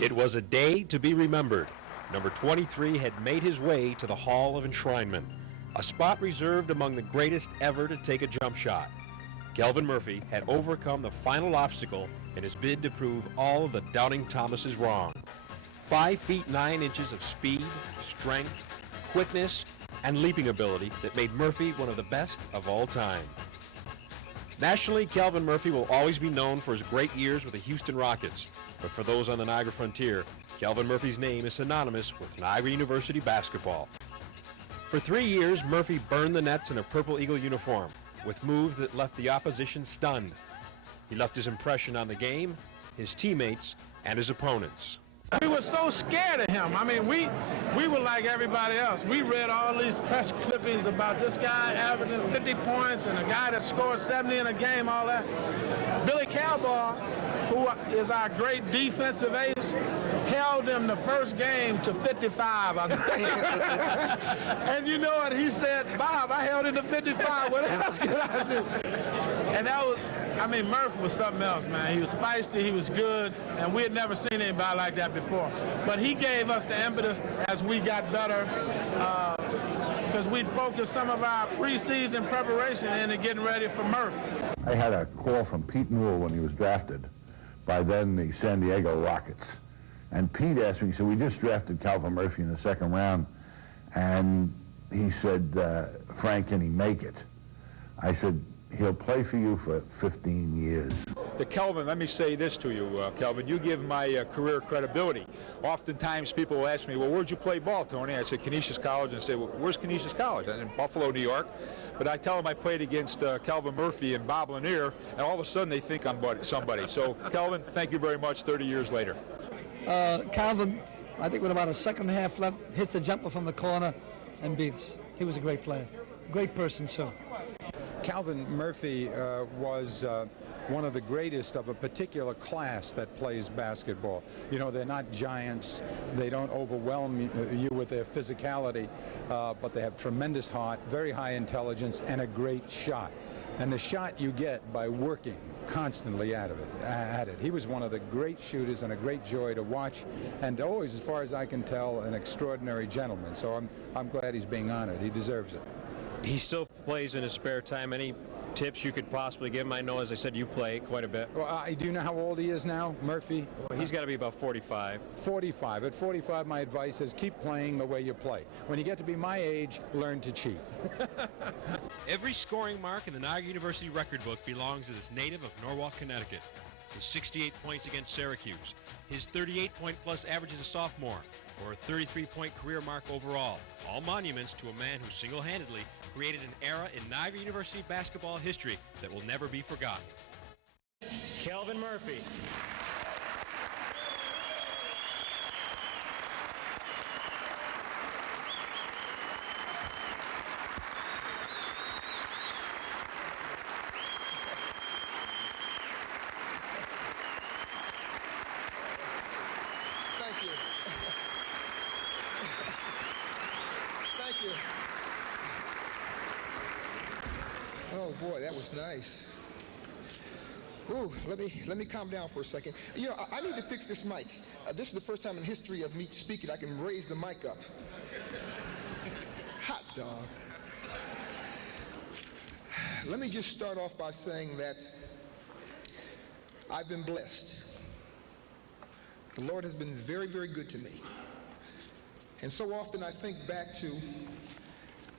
It was a day to be remembered. Number 23 had made his way to the Hall of Enshrinement, a spot reserved among the greatest ever to take a jump shot. Kelvin Murphy had overcome the final obstacle in his bid to prove all of the doubting Thomases wrong. 5 feet 9 inches of speed, strength, quickness, and leaping ability that made Murphy one of the best of all time. Nationally, Kelvin Murphy will always be known for his great years with the Houston Rockets, but for those on the Niagara Frontier, Kelvin Murphy's name is synonymous with Niagara University basketball. For 3 years, Murphy burned the nets in a Purple Eagle uniform, with moves that left the opposition stunned. He left his impression on the game, his teammates, and his opponents. We were so scared of him. I mean, we were like everybody else. We read all these press clippings about this guy averaging 50 points and a guy that scores 70 in a game, all that. Billy Cowboy, who is our great defensive ace, held them the first game to 55, I think. And you know what? He said, Bob, I held him to 55. What else could I do? And that was, I mean, Murph was something else, man. He was feisty, he was good, and we had never seen anybody like that before. But he gave us the impetus as we got better, because we'd focused some of our preseason preparation into getting ready for Murph. I had a call from Pete Newell when he was drafted by then the San Diego Rockets. And Pete asked me, he said, we just drafted Calvin Murphy in the second round. And he said, Frank, can he make it? I said, he'll play for you for 15 years. To Kelvin, let me say this to you, Kelvin. You give my career credibility. Oftentimes people will ask me, well, where'd you play ball, Tony? I said, Canisius College. And say, well, where's Canisius College? And in Buffalo, New York. But I tell them I played against Calvin Murphy and Bob Lanier, and all of a sudden they think I'm somebody. So, Kelvin, thank you very much 30 years later. Calvin, I think with about a second half left, hits the jumper from the corner and beats us. He was a great player. Great person, too. Calvin Murphy was one of the greatest of a particular class that plays basketball. You know, they're not giants. They don't overwhelm you with their physicality, but they have tremendous heart, very high intelligence, and a great shot. And the shot you get by working constantly at it. He was one of the great shooters and a great joy to watch, and always, as far as I can tell, an extraordinary gentleman. So I'm glad he's being honored. He deserves it. He still plays in his spare time. Any tips you could possibly give him? I know, as I said, you play quite a bit. Well, do you know how old he is now, Murphy? Well, he's got to be about 45. 45. At 45, my advice is keep playing the way you play. When you get to be my age, learn to cheat. Every scoring mark in the Niagara University record book belongs to this native of Norwalk, Connecticut. His 68 points against Syracuse, his 38-point-plus average as a sophomore, or a 33-point career mark overall. All monuments to a man who single-handedly created an era in Niagara University basketball history that will never be forgotten. Kelvin Murphy. Thank you. Thank you. Oh boy, that was nice. Ooh, let me calm down for a second. You know, I need to fix this mic. This is the first time in history of me speaking I can raise the mic up. Hot dog. Let me just start off by saying that I've been blessed. The Lord has been very, very good to me. And so often I think back to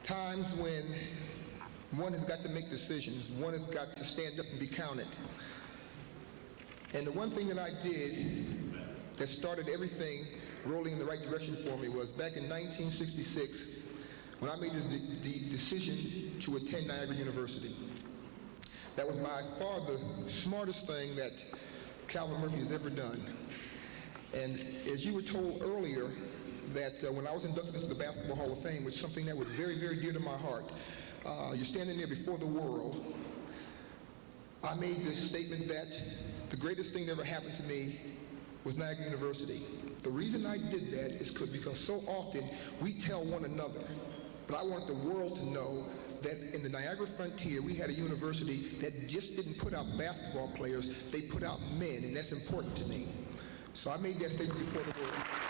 times when one has got to make decisions. One has got to stand up and be counted. And the one thing that I did that started everything rolling in the right direction for me was back in 1966 when I made the decision to attend Niagara University. That was by far the smartest thing that Calvin Murphy has ever done. And as you were told earlier, that when I was inducted into the Basketball Hall of Fame, which is something that was very, very dear to my heart, you're standing there before the world. I made this statement that the greatest thing that ever happened to me was Niagara University. The reason I did that is because so often we tell one another, but I want the world to know that in the Niagara Frontier, we had a university that just didn't put out basketball players, they put out men, and that's important to me. So I made that statement before the world.